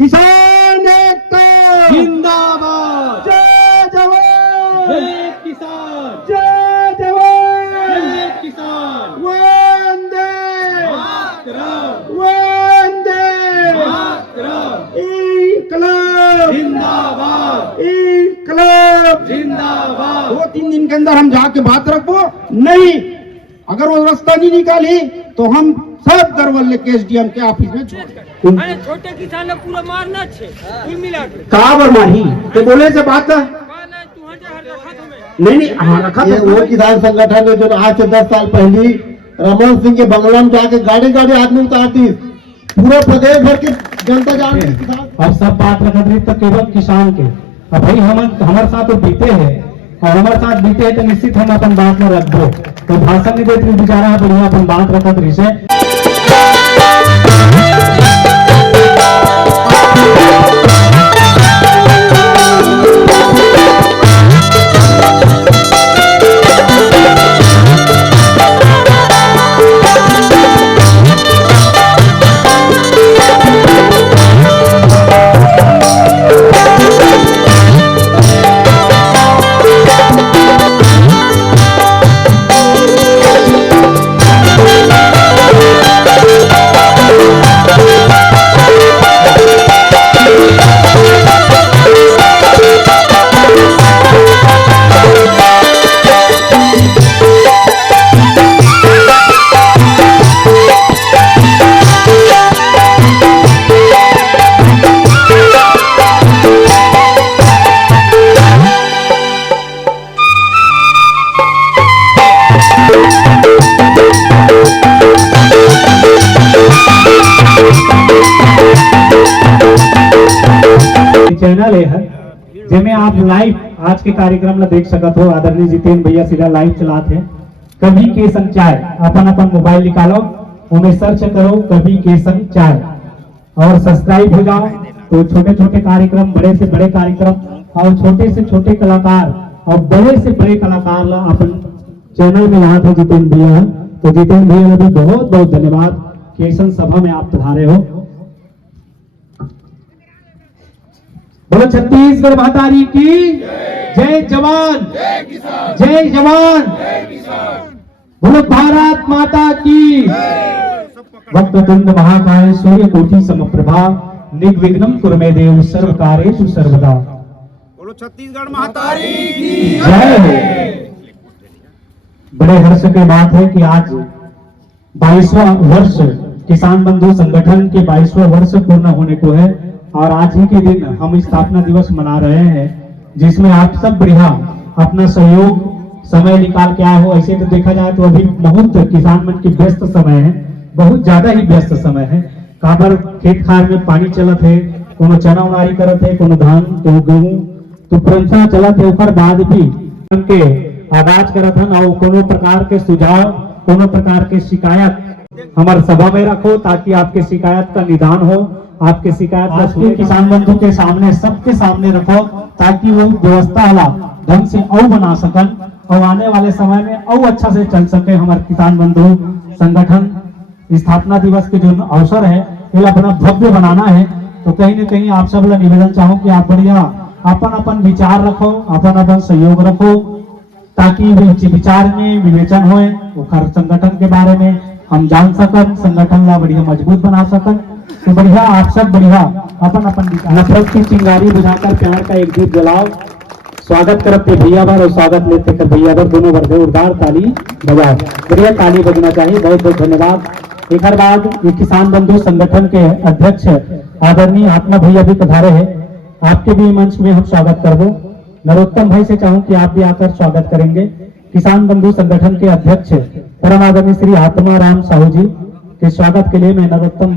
किसान एकता जिंदाबाद। जय जवान जय किसान। जय जवान जय किसान। वंदे मातरम। वंदे मातरम। इंकलाब जिंदाबाद। इंकलाब। जिंदाबाद। 2-3 दिन के अंदर हम जाके बात रखो नहीं, अगर वो रास्ता नहीं निकाली तो हम सब दरवल लेके एसडीएम के ऑफिस में छोड़ दें। अरे छोटे किसान ने पूरा मारना छे कुल मिला के काबर माही तो बोले से बात है माने तू हटे हर रखा तुम्हें नहीं नहीं हाँ रखा ये वो किसान संगठन है जो आज से 10 साल पहले रमन सिंह के बंगला में जाके गाड़ी गाड़ी आदमी उतारती, पूरे प्रदेश भर की जनता जानती है किसान। अब सब बात रखत रही तो केवल किसान के। अब भाई हमारे साथ तो बीते हैं और हमारे साथ बीते हैं तो निश्चित हम अपन बात में रख दो। तो भाषण नहीं देते बेचारा बढ़िया अपन बात रखत रही से। चैनल है जिसमें आप लाइव आज के कार्यक्रम में देख सकत हो। आदरणीय जितेंद्र भैया सीधा लाइव चलाते हैं। कभी के संग चाय अपन मोबाइल निकालो, उन्हें सर्च करो कभी के संग चाय और सब्सक्राइब हो जाओ। तो छोटे छोटे कार्यक्रम, बड़े से बड़े कार्यक्रम और छोटे से छोटे कलाकार और बड़े से बड़े कलाकार ला अपन चैनल में यहाँ थे जितेंद्र भैया। तो जितेंद्र भैया भी बहुत बहुत धन्यवाद कि ऐसा सभा में आप पधारे हो। बोलो छत्तीसगढ़ महातारी की जय जवान जय जवान। बोलो भारत माता की। वक्रतुंड महाकाय सूर्यकोटि समप्रभा निर्विघ्नं कुरु मे देव सर्व कार्येषु सर्वदा। बोलो छत्तीसगढ़ महातारी की जय हो। बड़े हर्ष की बात है कि आज 22वां वर्ष किसान बंधु संगठन के 22वां वर्ष पूर्ण होने को है और आज ही के दिन हम स्थापना दिवस मना रहे हैं, जिसमें आप सब बढ़िया अपना सहयोग समय निकाल के आए हो। ऐसे तो देखा जाए तो अभी बहुत किसान मन की व्यस्त समय है, बहुत ज्यादा ही व्यस्त समय है। काबर खेत खार में पानी चलत है, कोनो चना उनारी करत है, कोनो धान, कोनो गेहूं तो परंपरा चलत है। ऊपर बाद भी उनके आगाज करत हन और कोनो प्रकार के सुझाव, कोनो प्रकार के शिकायत हमारे सभा में रखो ताकि आपके शिकायत का निदान हो। आपके शिकायत राष्ट्रीय किसान बंधु के सामने, सबके सामने रखो ताकि वो व्यवस्था हला ढंग से और बना सकन और आने वाले समय में और अच्छा से चल सके। हमारे किसान बंधु संगठन स्थापना दिवस के जो अवसर है ये अपना भव्य बनाना है। तो कहीं न कहीं आप सब लोग निवेदन चाहूँ कि आप बढ़िया अपन अपन विचार रखो, अपन अपन सहयोग रखो ताकि विचार में विवेचन होए, संगठन के बारे में हम जान सकन, संगठन ला बढ़िया मजबूत बना सकन। तो बढ़िया आप सब बढ़िया अपन अपन नफरत की चिंगारी बुझाकर प्यार का एक दीप जलाओ। स्वागत करते भैया बार और स्वागत लेते कर भैया बार दोनों वर्ग उर्दार ताली बजाओ। बढ़िया ताली बजना चाहिए। बहुत बहुत धन्यवाद। एक बाद ये किसान बंधु संगठन के अध्यक्ष आदरणीय आत्मा भैया भी पधारे हैं, आपके भी मंच में हम स्वागत कर दो। नरोत्तम भाई से चाहूँ कि आप भी आकर स्वागत करेंगे। किसान बंधु संगठन के अध्यक्ष परम आदरणीय श्री आत्मा राम साहू जी के स्वागत के लिए मैं नरोत्तम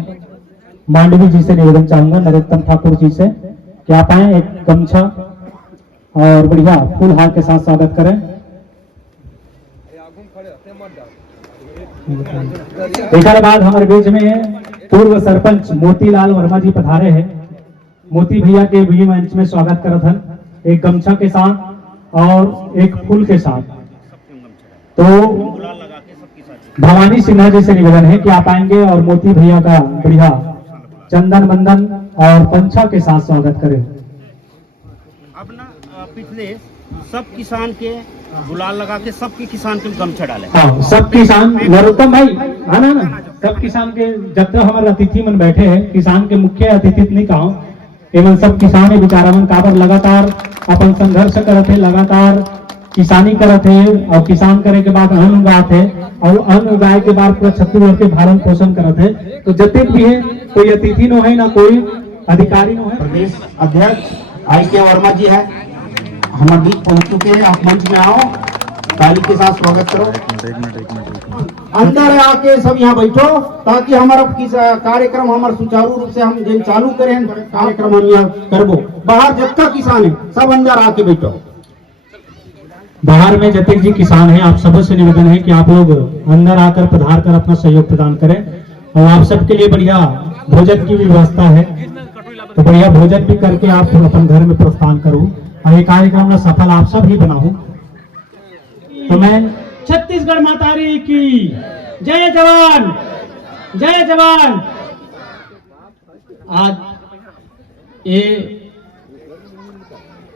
मांडवी जी से निवेदन चाहूंगा, नरोत्तम ठाकुर जी से कि आप आए, एक गमछा और बढ़िया फूल हार के साथ स्वागत करें। एक बाद हमारे बीच में पूर्व सरपंच मोतीलाल वर्मा जी पधारे हैं। मोती भैया के भी मंच में स्वागत करत हन, एक गमछा के साथ और एक फूल के साथ। तो भवानी सिन्हा जी से निवेदन है कि आप आएंगे और मोती भैया का बढ़िया चंदन बंदन और पंछा के साथ स्वागत करें। अब ना पिछले सब किसान के गुलाल लगा के सबके किसान के गमछा डाले। हाँ, सब किसान नरोत्तम भाई है ना, सब किसान के जब तक हमारे अतिथि मन बैठे हैं, किसान के मुख्य अतिथि नहीं कहा एवं सब किसान विचारा मन काबर लगातार अपन संघर्ष करते, लगातार किसानी करते और किसान करे के बाद अन्न उगाते और अन्न उगाए के बाद पूरा छत्तीसगढ़ के भरण पोषण करते। तो जतक भी है कोई अतिथि नो है ना कोई अधिकारी नो है। प्रदेश अध्यक्ष आई के वर्मा जी है, हमारे बीच पहुंच चुके हैं। आप मंच में आओ, ताली के साथ स्वागत करो। अंदर आके सब यहाँ बैठो ताकि हमारा कार्यक्रम हमारा सुचारू रूप से हम जिन चालू करें कार्यक्रम हम यहाँ करबो। बाहर जितना किसान है सब अंदर आके बैठो। बाहर में जतिक जी किसान हैं, आप सबसे निवेदन है कि आप लोग अंदर आकर पधार कर अपना सहयोग प्रदान करें और आप सबके लिए बढ़िया भोजन की भी व्यवस्था है, तो बढ़िया भोजन भी करके आप अपन घर में प्रस्थान करो और ये कार्यक्रम में सफल आप सब ही बनाऊं। तो मैं छत्तीसगढ़ मातारी की जय जवान, जय जवान। आज ये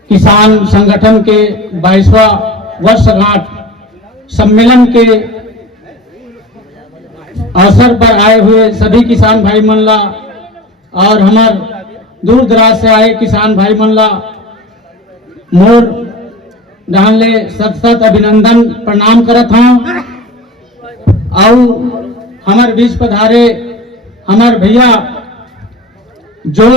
किसान संगठन के 22वां वर्षगांठ सम्मेलन के अवसर पर आए हुए सभी किसान भाई मनला और हमार दूर दराज से आए किसान भाई मनला मोर डाले सत सत अभिनंदन प्रणाम करत हूँ। और हमार बीच पधारे हमार भैया जो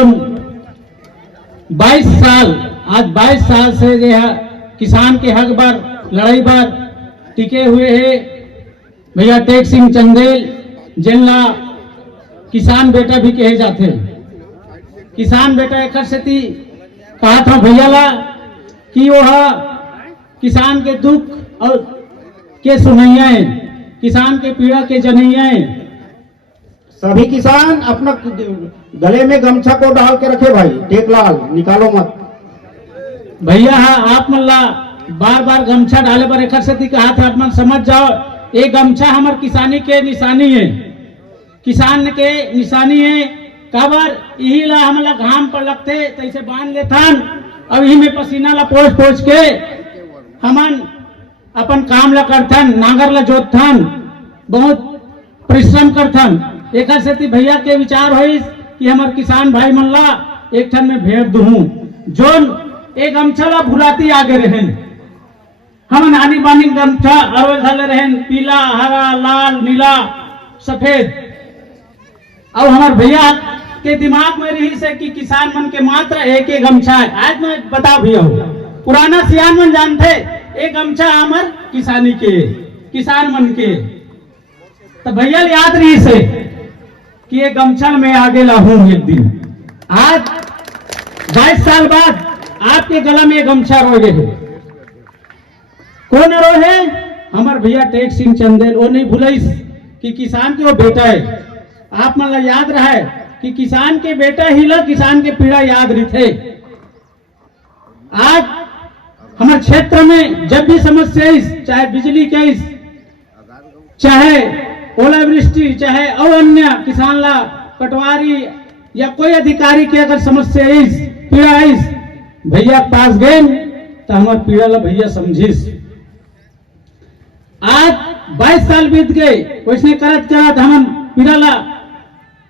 22 साल आज 22 साल से जो है किसान के हक पर लड़ाई पर टिके हुए हैं भैया टेक सिंह चंदेल, जिनला किसान बेटा भी कहे जाते हैं। किसान बेटा एक से कहा था भैया ला कि वह किसान के दुख और के सुनैया, किसान के पीड़ा के जनैया। सभी किसान अपना गले में गमछा को डाल के रखे भाई, टेकलाल निकालो मत। भैया आप मल्ला बार बार गमछा डाले पर एक से कहा था, आप मन समझ जाओ ये गमछा हमार किसानी के निशानी है, किसान के निशानी है। काबर यही ला हमला घाम पर लगते तैसे बांध लेथन और यही में पसीना ला पोछ पोछ के हमन अपन काम ला करथन, नांगर ला जोतथन, बहुत परिश्रम करथन। एक से भैया के विचार होई कि हमार किसान भाई मन ला एक ठन में भेड़ दूं जोन एक गमछा ला भुलाती आगे रहें। हम नानी बानी गमछा अरवल धले रहें, पीला हरा लाल नीला सफेद। और हमार भैया के दिमाग में रही से कि किसान मन के मात्र एक गमछा है। आज मैं बता भैया पुराना सियान मन जानते एक गमछा हमार किसानी के किसान मन के, तो भैया याद रही से कि ये गमछा में आगे लाऊं एक दिन। आज 22 साल बाद आपके गला में गमछा रोगे है। कौन रोहे? हमार भैया टेक सिंह चंदेल। वो नहीं भूलिस कि किसान के वो बेटा है। आप मन याद रहा है कि किसान के बेटा ही ला किसान के पीड़ा याद रहे। आज हमारे क्षेत्र में जब भी समस्या चाहे बिजली के, चाहे ओलावृष्टि, चाहे और अन्य किसान ला पटवारी या कोई अधिकारी की अगर समस्या पीड़ा भैया पास गए तो हमारे पीड़ा ला भैया समझिस। आज 22 साल बीत गए, वैसे करत करत हम पीड़ा ला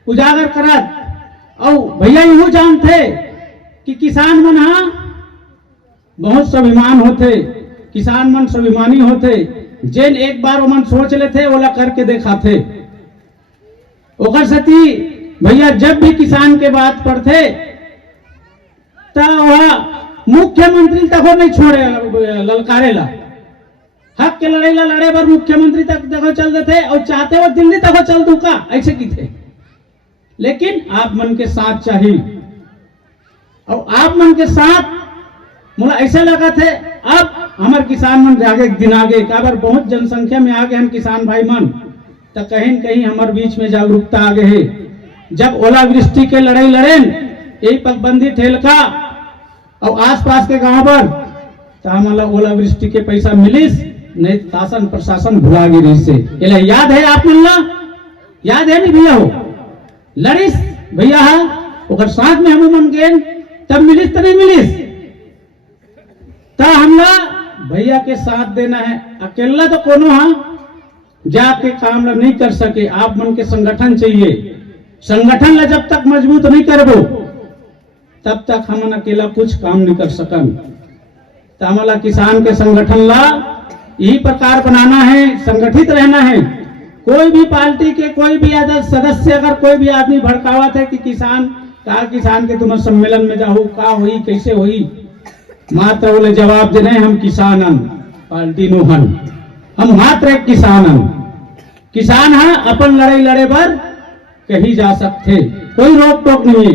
उजागर करत और भैया यूं जानते कि किसान मन हाँ बहुत स्वाभिमान होते, किसान मन स्वाभिमानी होते, जेन एक बार मन सोच लेते ओला करके दिखाते। ओकर सती भैया जब भी किसान के बात पढ़ते तो वह मुख्यमंत्री तक नहीं छोड़े ललकारे ला, हक के लड़ाई ला लड़े पर मुख्यमंत्री तक देखो चल देते और चाहते वो दिल्ली तक चल दू का ऐसे की थे। लेकिन आप मन के साथ चाहिए और आप मन के साथ मुझे ऐसा लगा थे अब हमारे किसान मन आगे दिन आगे काबर बहुत जनसंख्या में आगे हम किसान भाई मन तो कहीं न कहीं हमारे बीच में जागरूकता आगे है। जब ओलावृष्टि के लड़ाई लड़े यही पगबंदी ठेलका और आसपास के गांव पर तो हमारा ओलावृष्टि के पैसा मिलिस नहीं, शासन प्रशासन भुला गिरी से याद है आप मन याद है नहीं भैया हो लड़िस भैया ओकर साथ में हम मन गेन तब मिलिस तो नहीं मिलिस। ता हमला भैया के साथ देना है, अकेला तो कोनो हाँ जाके काम नहीं कर सके। आप मन के संगठन चाहिए, संगठन ला जब तक मजबूत नहीं करबो तब तक हम अकेला कुछ काम नहीं कर सकन। तो हमारा किसान के संगठन ला यही प्रकार बनाना है, संगठित रहना है। कोई भी पार्टी के कोई भी सदस्य अगर कोई भी आदमी भड़कावत है कि किसान के तुम सम्मेलन में जाओ, का हुई कैसे हुई, मात्र बोले जवाब दे रहे हम किसानन पार्टी नो हन, हम मात्र एक किसान है। अपन लड़ाई लड़े बर कहीं जा सकते, कोई रोक टोक नहीं है।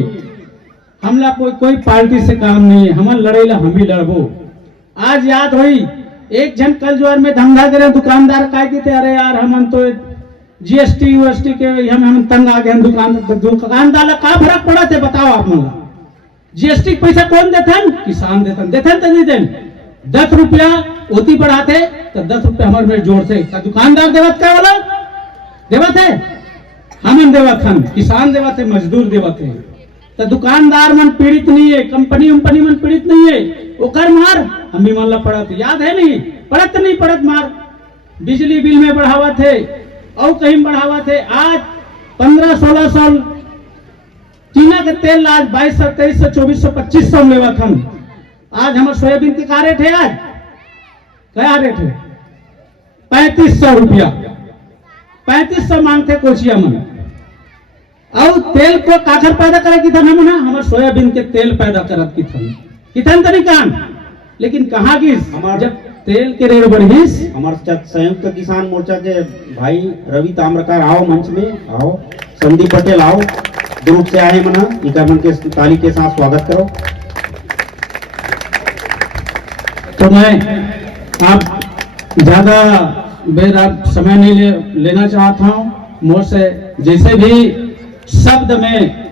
हमला कोई पार्टी से काम नहीं है, हमारे लड़ाई ला हम ही लड़बो। आज याद हुई एक जन कल ज्वार में धंधा करे दुकानदार काय कहते अरे यार हम तो जीएसटी यूएसटी के हम तंग आ गए। दुकानदार का फर्क पड़ा थे बताओ आप मुझे। जीएसटी पैसा कौन देथन? किसान देथन तो नहीं देन। 10 रुपया ओती बढ़ाते तो 10 रुपया हमारे में जोड़ते। दुकानदार देवत क्या वाला देवत है, हम देवत हन, किसान देवत है, मजदूर देवत है। तो दुकानदार मन पीड़ित नहीं है, कंपनी मन पीड़ित नहीं है। ओकर मार हम भी मन ला पड़त, याद है नहीं पड़त नहीं पड़त मार। बिजली बिल में बढ़ावा थे और कहीं बढ़ावा थे। आज 1500-1600 टीना के तेल आज 2200, 2300, 2400, 2500 लेवत हम। आज हमारे सोयाबीन के क्या रेट है? आज क्या रेट है? 3500 रुपया, 3500 मांगते कोचिया मन। और तेल को काखर पैदा करे की थन हम ना, हमारे सोयाबीन के तेल पैदा करत की थन कितन तरीकान। लेकिन कहाँ की जब तेल के रेट बढ़िस। हमारे संयुक्त किसान मोर्चा के भाई रवि ताम्रकार आओ मंच में, आओ संदीप पटेल आओ, ग्रुप से आए मना इका मन के ताली के साथ स्वागत करो। तो मैं आप ज्यादा बेर आप समय नहीं लेना चाहता हूँ। मोर से जैसे भी शब्द में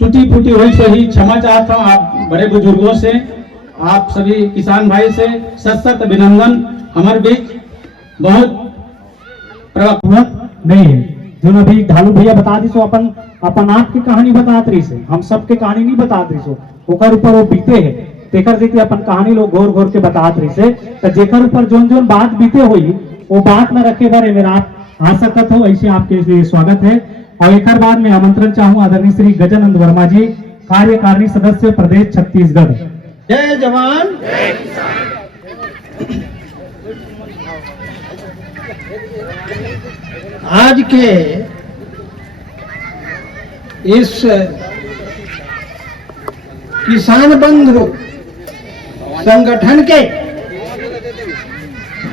टूटी फूटी हुई सही क्षमा चाहता हूँ। आप बड़े बुजुर्गों से, आप सभी किसान भाई से सत अभिनंदन। हमारे बीच बहुत प्रभावक नहीं है जो अभी ढालू भैया बता दी सो अपन आपकी कहानी बतात रही से, हम सबके कहानी नहीं बतात रही सो। ओकर ऊपर वो बीते है तेकर देखिए अपन कहानी लोग घोर घोर के बतात रही से। तो जेकर ऊपर जोन बात बीते हुई वो बात न रखे बारे मेरा आप आ सकत हो, ऐसे आपके लिए स्वागत है। और एक बाद में आमंत्रण चाहूँ आदरणीय श्री गजानंद वर्मा जी, कार्यकारिणी सदस्य प्रदेश छत्तीसगढ़। जय जवान जय आज के इस किसान बंधु संगठन के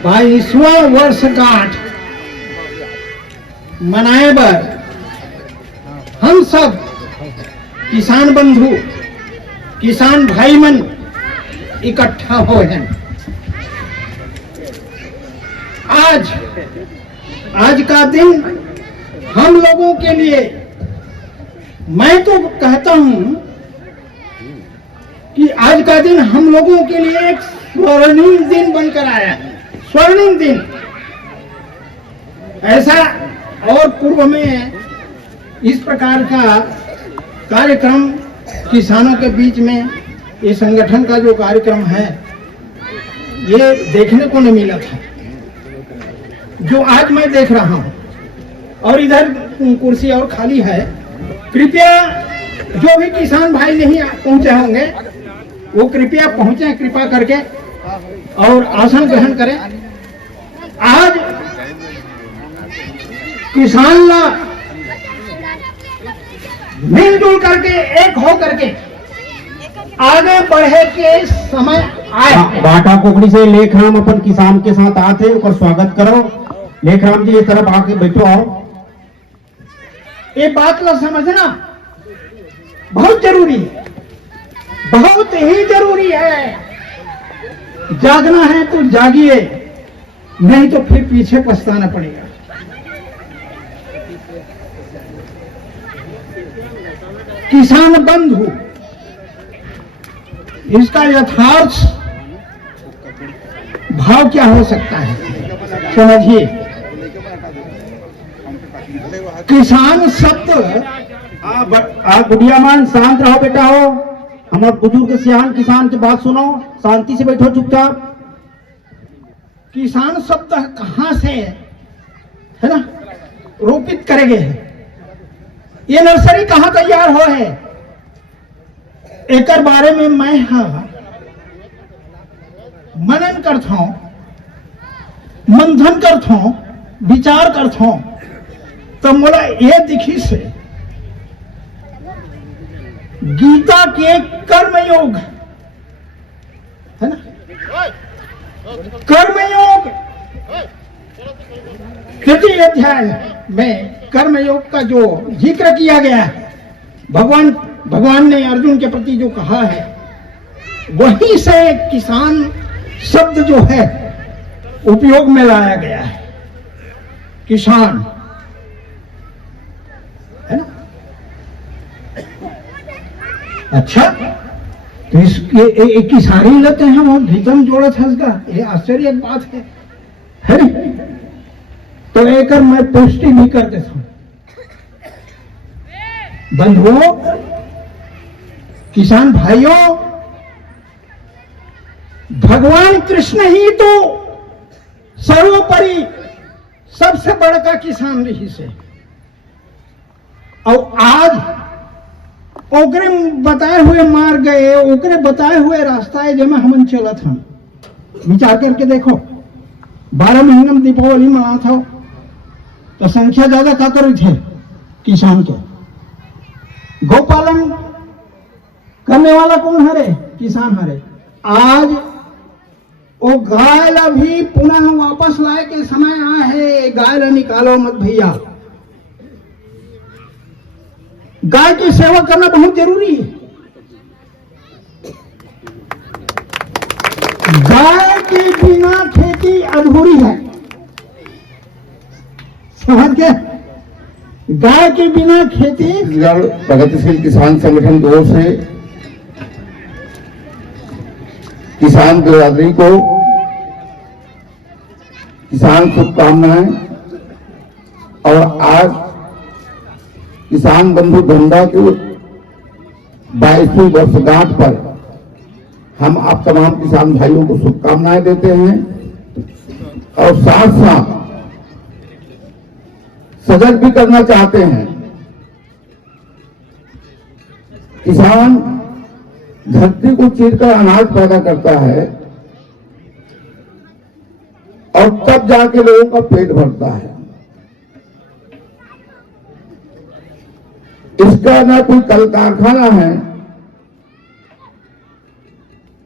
22वां वर्षगांठ मनाए बर हम सब किसान बंधु किसान भाई मन इकट्ठा हो हैं। आज का दिन हम लोगों के लिए, मैं तो कहता हूं कि आज का दिन हम लोगों के लिए एक स्वर्णिम दिन बनकर आया है। स्वर्णिम दिन ऐसा और पूर्व में इस प्रकार का कार्यक्रम किसानों के बीच में ये संगठन का जो कार्यक्रम है ये देखने को नहीं मिला था, जो आज मैं देख रहा हूं। और इधर कुर्सी और खाली है। कृपया जो भी किसान भाई नहीं पहुंचे होंगे वो कृपया पहुंचे, कृपा करके और आसन ग्रहण करें। आज किसान ला मिलजुल करके एक हो करके आगे बढ़े के समय आए। बाटा कोकड़ी से लेखराम अपन किसान के साथ आते और स्वागत करो। लेखराम जी इस तरफ आके बैठो। आओ, ये बात ला समझना बहुत जरूरी है, बहुत ही जरूरी है। जागना है तो जागिए, नहीं तो फिर पीछे पछताना पड़ेगा। किसान बंधु इसका यथार्थ भाव क्या हो सकता है समझिए। किसान शब्द गुड़िया मान शांत रहो बेटा हो, हमारे बुजुर्ग सियान किसान की बात सुनो, शांति से बैठो चुपचाप। किसान शब्द कहाँ से है ना रोपित करेंगे, ये नर्सरी कहाँ तैयार हो है, एक बारे में मैं मनन करता हूं, मंथन करता हूं, विचार करता हूं, तो मोला ये दिखी से गीता के कर्मयोग है ना, कर्मयोग तृतीय अध्याय में कर्मयोग का जो जिक्र किया गया है, भगवान ने अर्जुन के प्रति जो कहा है, वहीं से किसान शब्द जो है उपयोग में लाया गया है। किसान है ना। अच्छा, तो इसके किसानी लेते हैं वो भीतम जोड़त है इसका, ये आश्चर्य बात है ना। तो एक मैं पुष्टि भी कर देता हूं बंधुओं, किसान भाइयों, भगवान कृष्ण ही तो सर्वोपरि सबसे बड़ा का किसान रही से, और आज ओकरे बताए हुए मार गए, ओकरे बताए हुए रास्ता है जिसमें हम चलत हम। विचार करके देखो, 12 महीने में दीपावली मना था तो संख्या ज्यादा क्या करी थे किसान के, गौपालन करने वाला कौन हरे, किसान हरे। आज वो गाय ला भी पुनः वापस लाए के समय आए है, गाय ला निकालो मत भैया, गाय की सेवा करना बहुत जरूरी है। गाय के बिना खेती अधूरी है, समझ के, गाय के बिना खेती। प्रगतिशील किसान संगठन की ओर से किसान बिरादरी को किसान शुभकामनाएं। और आज किसान बंधु धंधा की 22वीं वर्षगांठ पर हम आप तमाम किसान भाइयों को शुभकामनाएं देते हैं और साथ साथ सजग भी करना चाहते हैं। किसान धरती को चीरकर अनाज पैदा करता है और तब जाके लोगों का पेट भरता है। इसका ना कोई कल कारखाना है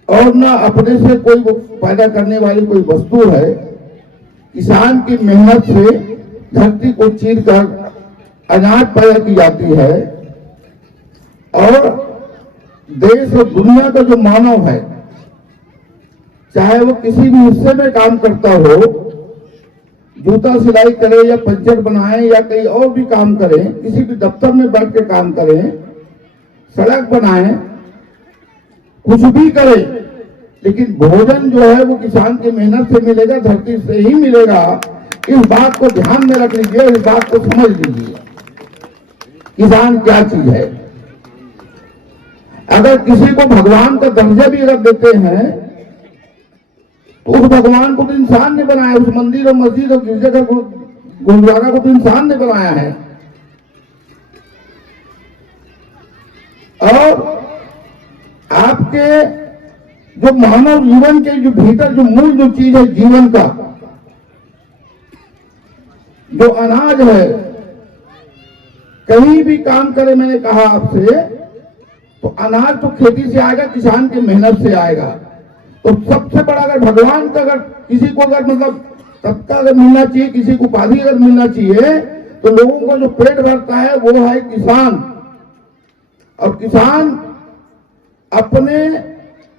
और ना अपने से कोई पैदा करने वाली कोई वस्तु है। किसान की मेहनत से धरती को चीरकर अनाज पैदा की जाती है और देश और दुनिया का जो मानव है, चाहे वो किसी भी हिस्से में काम करता हो, जूता सिलाई करे या पंचर बनाए या कहीं और भी काम करे, किसी भी दफ्तर में बैठ के काम करे, सड़क बनाए, कुछ भी करे, लेकिन भोजन जो है वो किसान की मेहनत से मिलेगा, धरती से ही मिलेगा। इस बात को ध्यान में रख लीजिए, इस बात को समझ लीजिए, किसान क्या चीज है। अगर किसी को भगवान का दर्जा भी अगर देते हैं तो उस भगवान को तो इंसान ने बनाया, उस मंदिर और मस्जिद और गिरजाघर गुरुद्वारा को तो इंसान ने बनाया है। और आपके जो मानव जीवन के जो भीतर जो मूल जो चीज है जीवन का, जो अनाज है, कहीं भी काम करे, मैंने कहा आपसे, तो अनाज तो खेती से आएगा, किसान की मेहनत से आएगा। तो सबसे बड़ा अगर भगवान का अगर किसी को अगर मतलब सबका अगर मिलना चाहिए, किसी को उपाधि अगर मिलना चाहिए, तो लोगों को जो पेट भरता है वो है किसान। और किसान अपने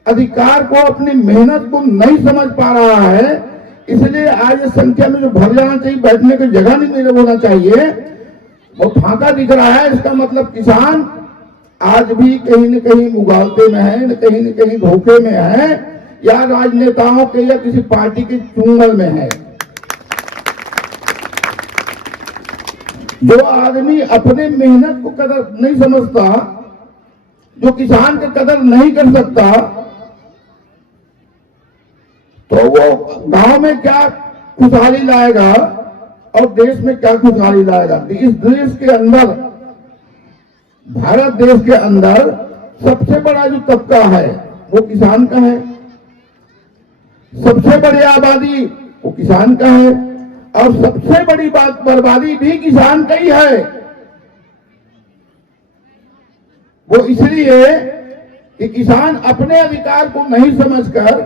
अधिकार को, अपनी मेहनत को नहीं समझ पा रहा है, इसलिए आज इस संख्या में जो भर जाना चाहिए, बैठने की जगह नहीं मिले होना चाहिए, वो फाका दिख रहा है। इसका मतलब किसान आज भी कहीं न कहीं मुगालते में है, न कहीं धोखे में है, या राजनेताओं के या किसी पार्टी के चुंगल में है। जो आदमी अपने मेहनत को कदर नहीं समझता, जो किसान की कदर नहीं कर सकता, तो वो गांव में क्या खुशहाली लाएगा और देश में क्या खुशहाली लाएगा। इस देश के अंदर, भारत देश के अंदर सबसे बड़ा जो तबका है वो किसान का है, सबसे बड़ी आबादी वो किसान का है, और सबसे बड़ी बात बर्बादी भी किसान का ही है। वो इसलिए कि किसान अपने अधिकार को नहीं समझकर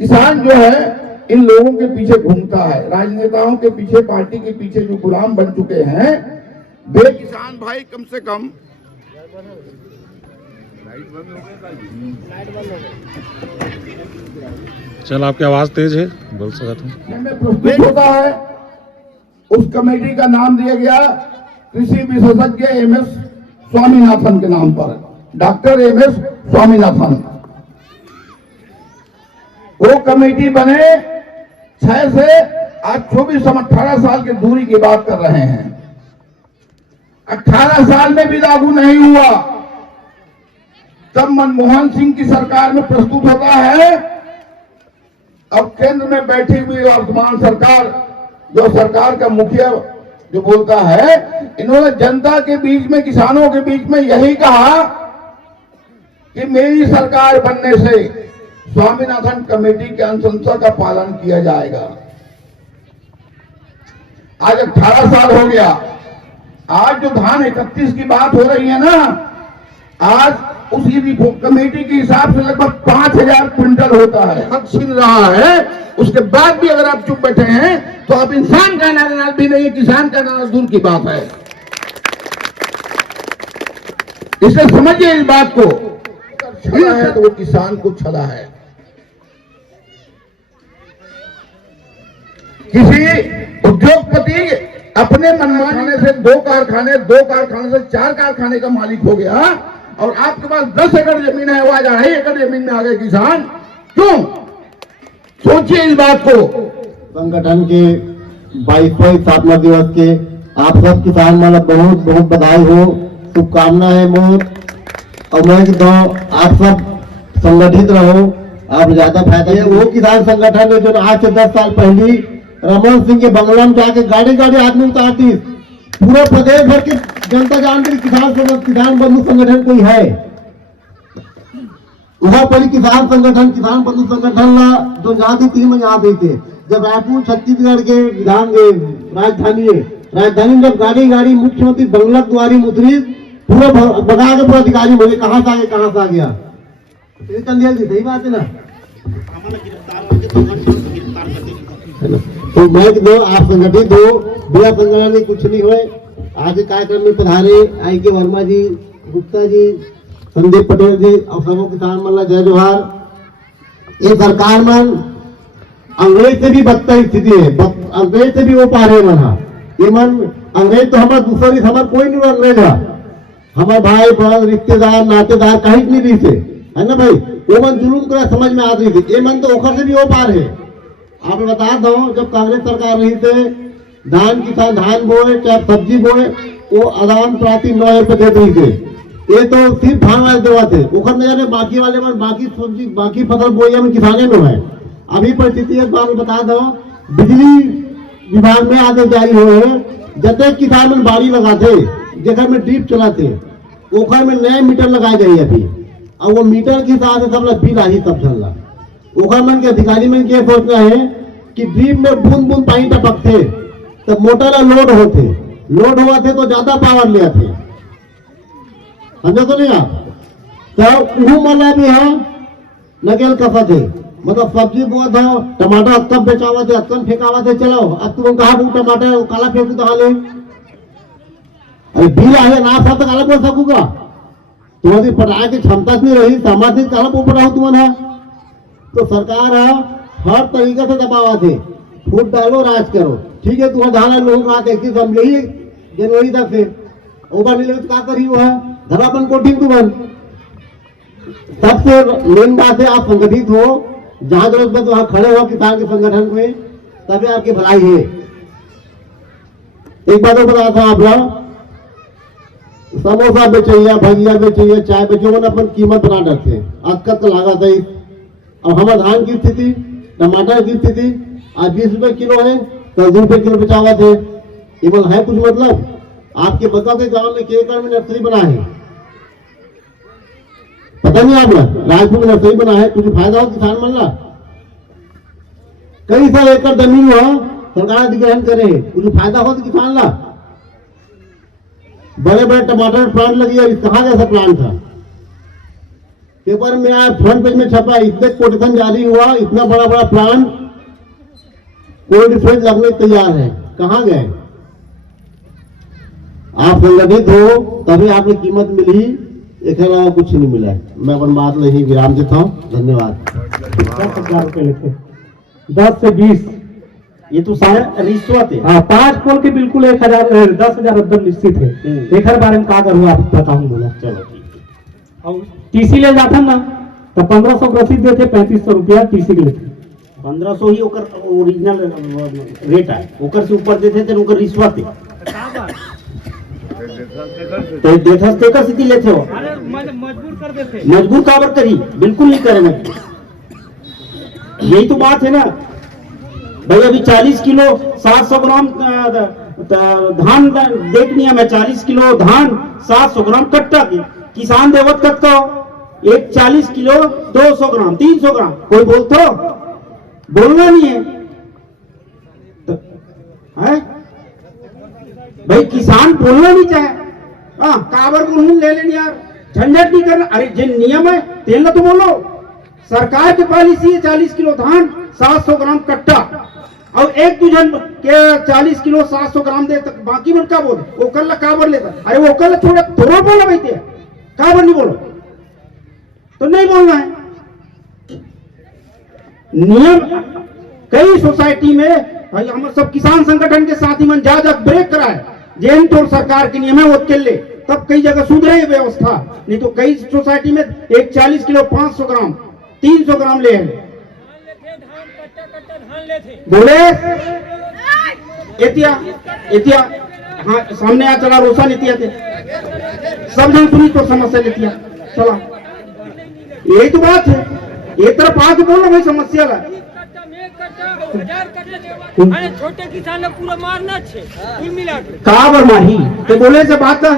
किसान जो है इन लोगों के पीछे घूमता है, राजनेताओं के पीछे, पार्टी के पीछे जो गुलाम बन चुके हैं वे किसान भाई कम से कम चल आपकी आवाज तेज है, बोल सकता हूँ। में प्रस्तुत होता है। उस कमेटी का नाम दिया गया कृषि विशेषज्ञ एमएस स्वामीनाथन के नाम पर, डॉक्टर एमएस स्वामीनाथन। वो कमेटी बने 6 से आज 24 हम 18 साल की दूरी की बात कर रहे हैं। 18 साल में भी लागू नहीं हुआ। तब मनमोहन सिंह की सरकार में प्रस्तुत होता है। अब केंद्र में बैठी हुई वर्तमान सरकार, जो सरकार का मुखिया जो बोलता है, इन्होंने जनता के बीच में, किसानों के बीच में यही कहा कि मेरी सरकार बनने से स्वामीनाथन कमेटी के अनुशंसा का पालन किया जाएगा। आज 18 साल हो गया। आज जो धान 31 की बात हो रही है ना, आज उसी कमेटी के हिसाब से लगभग 5000 क्विंटल होता है, हक छीन रहा है। उसके बाद भी अगर आप चुप बैठे हैं तो आप इंसान का नारा भी नहीं, किसान का नारा दूर की बात है। इसलिए समझिए इस बात को, छला है तो वो किसान को छला है। किसी उद्योगपति अपने मनमाने से 2 कारखाने से 4 कारखाने का मालिक हो गया, और आपके पास 10 एकड़ जमीन है, वो आज 2.5 एकड़ जमीन में आ गए किसान। क्यों? सोचिए इस बात को। संगठन के 22वें स्थापना दिवस के आप सब किसान मतलब बहुत बहुत बधाई हो, शुभकामनाएं मोर। और मैं कहता हूँ आप सब संगठित रहो, आप ज्यादा फायदा। ये वो किसान संगठन है जो आज से 10 साल पहले रमन सिंह के बंगला में जाके गाड़ी आदमी उतारती, पूरे प्रदेश भर की जनता जानती किसान बंधु संगठन कोई है। वहां पर किसान बंधु संगठन ला जो जहाँ थी 3 में यहाँ थे। जब रायपुर छत्तीसगढ़ के राजधानी जब गाड़ी मुख्यमंत्री बंगला द्वारी उतरी, पूरा बगा के पूरा अधिकारी बोले कहाँ से आ गया। सही बात है ना। तो मैं दो आप संगठित हो, बिना संगठन कुछ नहीं हुए। आज के कार्यक्रम में पधारे आई के वर्मा जी, गुप्ता जी, संदीप पटेल जी और सबों किसान मल्ला जय जोहार। ये सरकार में अंग्रेज से भी बदतर स्थिति है, अंग्रेज से भी वो पार है मना। ये मन अंग्रेज तो हमारा दूसरी हमारा कोई नहीं अंग्रेज है, हमारे भाई बहन रिश्तेदार नातेदार कहीं नहीं रही थे, है ना भाई। वो मन जुलूम करा समझ में आती थी। ये मन तो ओखर से भी वो पार है। आप बता दो, जब कांग्रेस सरकार रही थे, किसान धान बोए चाहे सब्जी बोए, वो आदान प्रति 9 रुपए दे थे। ये तो सिर्फ धान वाले देवा थे, उखर नहीं जाने बाकी वाले में बाकी सब्जी बाकी फसल बोई में किसाने में है। अभी परिस्थिति एक बार बता दो, बिजली विभाग में आदेश जारी हुए हैं, जते किसान में बाड़ी लगाते, जगह में ड्रिप चलाते, ओखर में नए मीटर लगाए गए अभी। और वो मीटर के हिसाब से सब बिल आ ही सब चल रहा। ओखर मन के अधिकारी में क्या सोचना है कि ड्रिप में बूंद बूंद पानी टपकते तब मोटर लोड हुआ थे तो ज्यादा पावर ले आते, समझे तो नहीं आप। तो मला भी है नकेल कसा थे, मतलब सब्जी बोआ था, टमाटर अक्कम बेचावा थे, अक्कम फेंकावा थे। चलो अब तुम कहा टमाटर काला फेंकू तो हाले, अरे बिल आए ना सब तो काला बोल सकूंगा। तुम्हारी पढ़ाई की क्षमता नहीं रही, सामाजिक काला बोल पढ़ाओ तुम्हारा। तो सरकार हर तरीके से दबावा थे, फूट डालो राज करो, ठीक है। तुम्हारा धारा लोग रात 31 जनवरी तक से ओवर नहीं लगे तो क्या करी हुआ है धरापन कोटिंग तुमन। सबसे मेन बात है आप संगठित हो, जहां जरूरत है वहां खड़े हो किसान के संगठन में, तभी आपकी भलाई है। एक बात और बता था आप लोग, समोसा बेचिए, भजिया बेचिए, चाय बेचिए, वो अपन कीमत बना देते हैं, अदकत लागत है। अब हमारे धान की स्थिति, टमाटर की स्थिति, आज 20 रुपए किलो है, कल 2 रुपए किलो बेचा हुआ थे। ये बोल है कुछ मतलब? आपके बता के गांव में के एकड़ में नर्सरी बना है, पता नहीं आपका राजपुर में नर्सरी बना है, कुछ फायदा हो किसान मन ला? कई सारे एकड़ जमीन हुआ सरकार अधिग्रहण करे, कुछ फायदा हो किसान ला? बड़े बड़े टमाटर प्लांट लगी है, कहाँ जैसा प्लांट था? पेपर में आया, फ्रंट पेज में छपा, इतने कोटेशन जारी हुआ, इतना बड़ा बड़ा प्लांट कोल्ड स्टोरेज लगने तैयार है, कहाँ गए? आप संगठित हो तभी आपको कीमत मिली, एक अलावा कुछ नहीं मिला है। मैं अपन बात नहीं विराम देता हूँ, धन्यवाद। 10,000 रुपए लेते, 10 से 20, ये तो सारा रिश्वत है। हाँ 5 पोल के बिल्कुल 1000 10,000 एकदम निश्चित है। एक बारे में का करूँ आप बताऊँ बोला। चलो ठीक है। और टीसी ले जाता ना तो 1500 की रसीद देते, 3500 रुपया टीसी के लेते। 1500 ही ओकर ओरिजिनल रेट है, ओकर से ऊपर देते थे ओकर रिश्वत है। तो देथस तेकर सिद्धि लेते हो, मजबूर कर देते। मजबूर काबर करी, बिल्कुल नहीं करेंगे। यही तो बात है ना भाई। अभी 40 किलो 700 ग्राम धान देखनी है मैं, 40 किलो धान 700 ग्राम कट्टा की किसान देवत कत का एक 40 किलो 200 ग्राम 300 ग्राम, कोई बोलते हो? बोलना नहीं है तो है भाई, किसान बोलना नहीं चाहे। हाँ काबर को ले लेनी यार, झंझट नहीं करना। अरे जिन नियम है तेल तो बोलो, सरकार की पॉलिसी है 40 किलो धान 700 ग्राम कट्टा, और एक दूजन के 40 किलो 700 ग्राम दे तक, बाकी मन का बोल वो कल काबर लेता। अरे वो कल थोड़ा थोड़ा बोला भाई, काबर नहीं बोलो तो नहीं बोलना है। नियम कई सोसाइटी में भाई हम सब किसान संगठन के साथ ही मन जा ब्रेक कराए, जैन तो सरकार के नियम है वो के ले, तब कई जगह सुधरे व्यवस्था। नहीं तो कई सोसाइटी में एक 40 किलो 500 ग्राम 300 ग्राम ले बोले एतिया एतिया। हाँ सामने आ चला रोशन एतिया थे, सब जन सुनी तो समस्या लेतिया चला। यही तो बात है, एक तरफ आके बोलो भाई समस्या ला। छोटे किसान ने पूरा मारना छे कुल मिला के काबर माही तो बोले से बात है।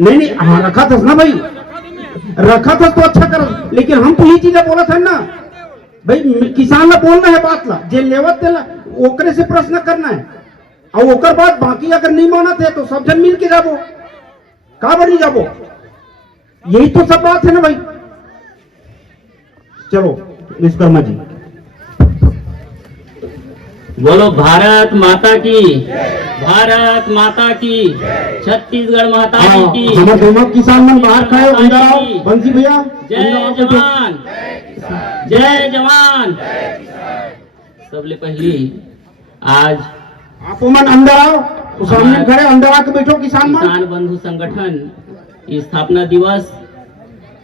नहीं नहीं हाँ रखा था ना भाई, रखा था तो अच्छा कर, लेकिन हम तो ये चीजें बोला था ना भाई, किसान ला बोलना है बात ला, जे लेवत तेला ओकरे से प्रश्न करना है, और ओकर बाद बाकी अगर नहीं माना थे तो सब जन मिल के जाबो, काबर नहीं जाबो। यही तो सब बात है ना भाई। चलो विश्वकर्मा जी बोलो भारत माता की, भारत माता की, छत्तीसगढ़ माता की। हमारे दोनों किसान मन बाहर खाए, अंदर आओ बंसी भैया। जय जवान, जय जवान। सबले पहली आज आप मन अंदर आओ, तो सामने खड़े अंदर आके बैठो किसान मन। किसान बंधु संगठन स्थापना दिवस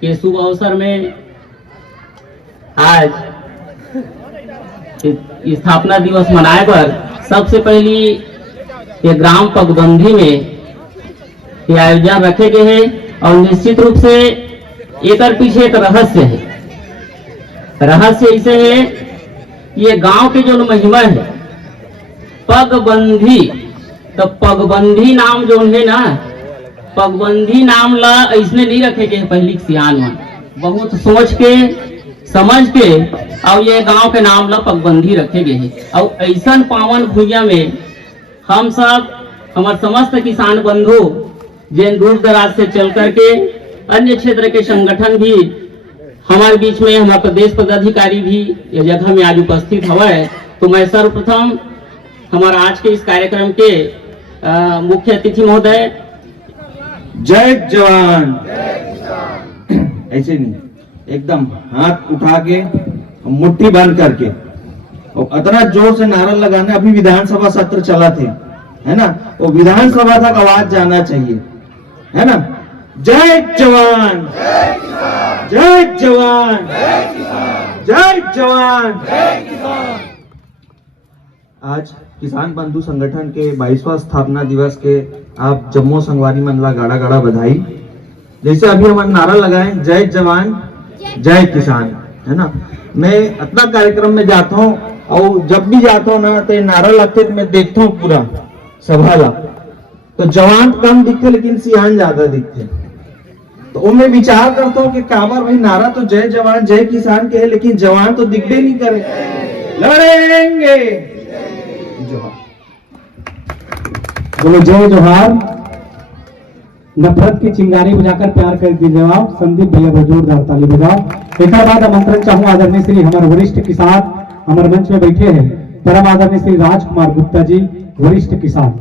के शुभ अवसर में आज स्थापना दिवस मनाए पर सबसे पहली ये ग्राम पगबंधी में ये आयोजन रखे गए हैं, और निश्चित रूप से एक पीछे एक रहस्य है। रहस्य इसे है, ये गांव के जो महिमा है पगबंधी, तो पगबंधी नाम जो है ना, पगबंधी नाम ला ऐसने नहीं रखे गए पहली सियान में, बहुत सोच के समझ के और ये गांव के नाम ला पगबंधी रखे गए हैं। और ऐसा पावन भूमिया में हम सब हमारे समस्त किसान बंधु जिन दूर दराज से चल करके अन्य क्षेत्र के संगठन भी हमारे बीच में, हमारे प्रदेश पदाधिकारी भी ये जगह में आज उपस्थित हुआ है, तो मैं सर्वप्रथम हमारा आज के इस कार्यक्रम के मुख्य अतिथि महोदय जय जवान, ऐसे नहीं एकदम हाथ उठा के मुट्ठी बंद करके और इतना जोर से नारा लगाने। अभी विधानसभा सत्र चला थे है ना, वो विधानसभा तक आवाज जाना चाहिए है ना। जय जवान, जय जवान, जय जवान। आज किसान बंधु संगठन के 22वां स्थापना दिवस के आप जम्मू संगवारी मन ला गाड़ा गाड़ा बधाई। जैसे अभी हम नारा लगाए जय जवान जय किसान, है ना। मैं अपना कार्यक्रम में जाता हूँ और जब भी जाता हूँ ना तो नारा लगते तो मैं देखता हूँ पूरा सभा ला, तो जवान कम दिखते लेकिन सियान ज्यादा दिखते। तो वो मैं विचार करता हूँ कि काबर भाई नारा तो जय जवान जय किसान के है, लेकिन जवान तो दिखते नहीं करे। लड़ेंगे जोहार, बोलो जय जोहार। नफरत की चिंगारी बुझाकर प्यार कर दी जवाब। संदीप भैया को जोरदार ताली बजाओ। एक बाद आमंत्रण चाहूँ आदरणीय श्री हमारे वरिष्ठ किसान हमारे मंच में बैठे हैं परम आदरणीय श्री राजकुमार गुप्ता जी, वरिष्ठ किसान।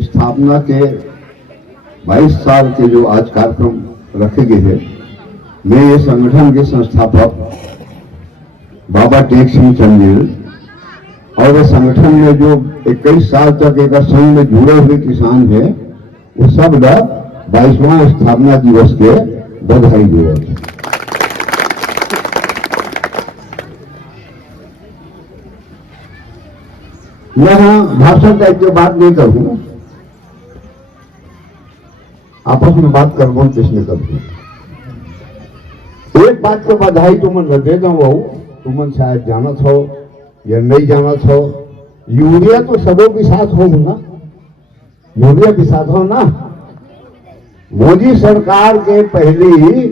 स्थापना के 22 साल के जो आज कार्यक्रम रखे गए हैं, मैं ये संगठन के संस्थापक बाबा टेक सिंह चंदेल और ये संगठन में जो 21 साल तक एक संघ में जुड़े हुए किसान हैं, वो सब लोग 22वां स्थापना दिवस के बधाई दे रहे हैं। यहाँ भाषण टाइप की बात नहीं करूँ, आपस में बात करूँ किसने करूँ। एक बात को बधाई तुमन दे दो, तुमन शायद जानत हो या नहीं जानत हो, यूरिया तो सबों के साथ हो ना, यूरिया के साथ हो ना। मोदी सरकार के पहले ही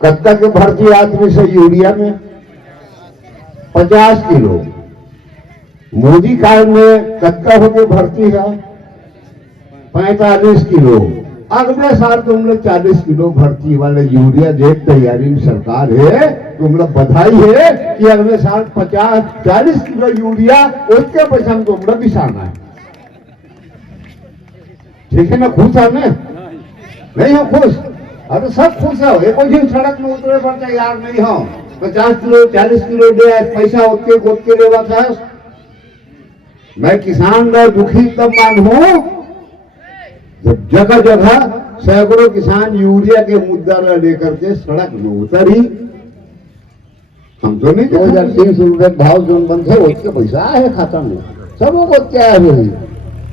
कत्ता के भर्ती आदमी से यूरिया में 50 किलो, मोदी काल में कत्ता होकर भर्ती है 45 किलो। अगले साल तुम लोग 40 किलो भर्ती वाले यूरिया देख तैयारी में सरकार है, तुम लोग बधाई है कि अगले साल 40 किलो यूरिया उसके पैसा में तुम लोग बिसाना है। ठीक है ना, खुश है ना? नहीं हो खुश? अरे सब खुश हो, एक दिन सड़क में उतरे पर तैयार नहीं हो। 50 किलो 40 किलो दे पैसा उतके लेवा था। मैं किसान का दुखी तब मान हूं जब जगह जगह सैकड़ों किसान यूरिया के मुद्दा लेकर के सड़क में उतरी। हम तो नहीं 2300 रुपए भाव जो बंद है उसके पैसा है खाता में, सबों को क्या है।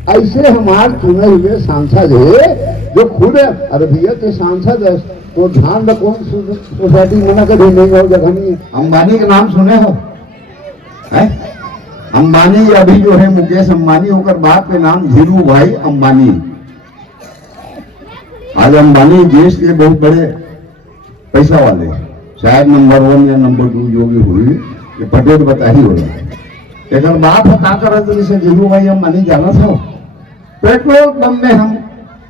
ऐसे हमारे चुने हुए सांसद है जो खुद है। अरे भैया तो सांसद है तो ध्यान रखो, सोसाइटी मना कर नहीं हो जगह नहीं। अंबानी का नाम सुने हो? है अंबानी अभी जो है मुकेश अंबानी होकर बाप के नाम धीरू भाई अंबानी। आज अंबानी देश के बहुत बड़े पैसा वाले, शायद नंबर 1 या नंबर 2 जो भी हुई, ये पटेल बता ही हो रहा है। एक बाप का करत जैसे धीरू भाई अंबानी जाना था, पेट्रोल पंप में हम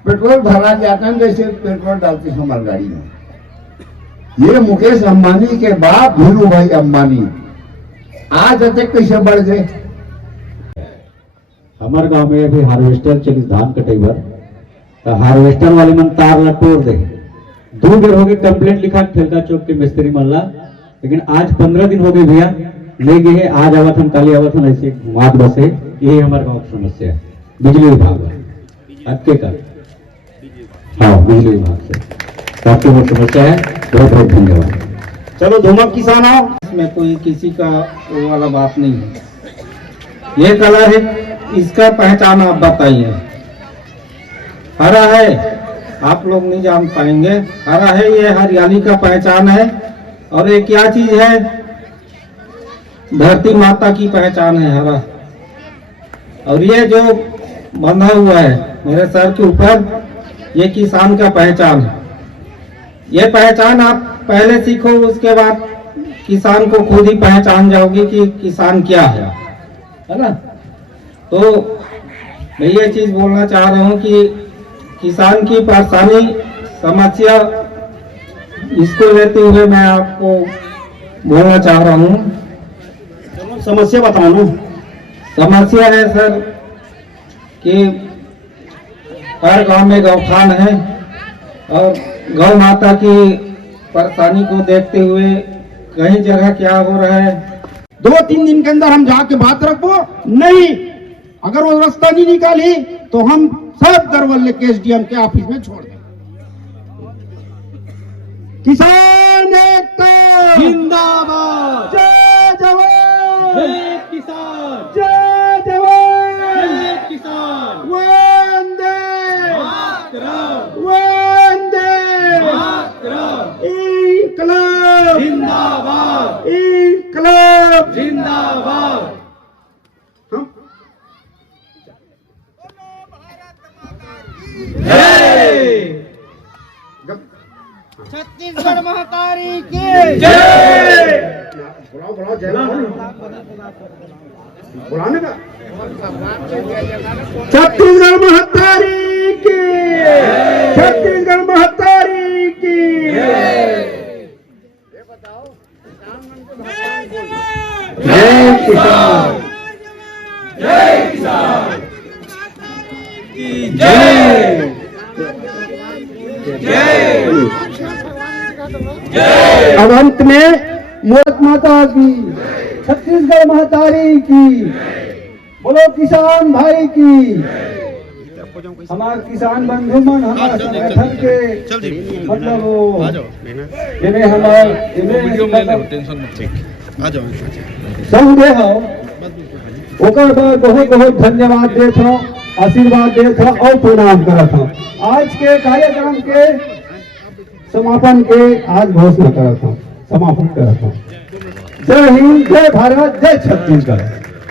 पेट्रोल भरा जाते हैं, जैसे पेट्रोल डालते हैं हमारी गाड़ी में। ये मुकेश अंबानी के बाप धीरू भाई अंबानी आज अतक कैसे बढ़ गए। हमारे गांव में अभी हार्वेस्टर चली धान कटेबर, तो हार्वेस्टर वाले मन तार ला तोड़ दे। 2 दिन हो गए कंप्लेंट लिखा ठेलका चौक के मिस्त्री मल्ला, लेकिन आज 15 दिन हो गए भैया ले गए। आज आवत हम कल आवत हम ऐसे घुमात बसे। यही हमारे गाँव की समस्या है। बिजली विभाग आपके का, हाँ बिजली विभाग से आपकी बहुत समस्या है। बहुत बहुत धन्यवाद। चलो धूमक किसान आओ। इसमें कोई किसी का वो वाला बात नहीं है। ये कलर है, इसका पहचान आप बताइए। हरा है, आप लोग नहीं जान पाएंगे। हरा है, ये हरियाली का पहचान है। और ये क्या चीज है? धरती माता की पहचान है हरा। और ये जो बंधा हुआ है मेरे सर के ऊपर, ये किसान का पहचान है। ये पहचान आप पहले सीखो, उसके बाद किसान को खुद ही पहचान जाओगे कि किसान क्या है ना। तो मैं ये चीज बोलना चाह रहा हूँ कि किसान की परेशानी समस्या, इसको लेते हुए मैं आपको बोलना चाह रहा हूँ। समस्या बताओ ना। समस्या है सर कि हर गांव में गौखान है और गौ माता की परेशानी को देखते हुए कई जगह क्या हो रहा है, 2-3 दिन के अंदर हम जाके बात रखो। नहीं, अगर वो रास्ता नहीं निकाली तो हम सब दरवल लेके एसडीएम के ऑफिस में छोड़ दें। किसान एकता जिंदाबाद, जय जवान जय किसान, जय जवान छत्तीसगढ़ महतारी की बुलाने का छत्तीसगढ़ महतारी की, छत्तीसगढ़ महतारी की। जय किसान, जय किसान की जय, जय जय। अब अंत में भारत माता की, छत्तीसगढ़ महतारी की, बोलो किसान भाई की। हमारे किसान बंधु मन हमारे संगठन के मतलब इन्हें हमारे संगे हो ओकर बहुत बहुत धन्यवाद देत हूँ, आशीर्वाद देत हूँ और प्रणाम करत हूँ। आज के कार्यक्रम के समापन के आज घोषणा करत हूँ, समापन करत हूँ। जय हिंद, जय भारत, जय छत्तीसगढ़।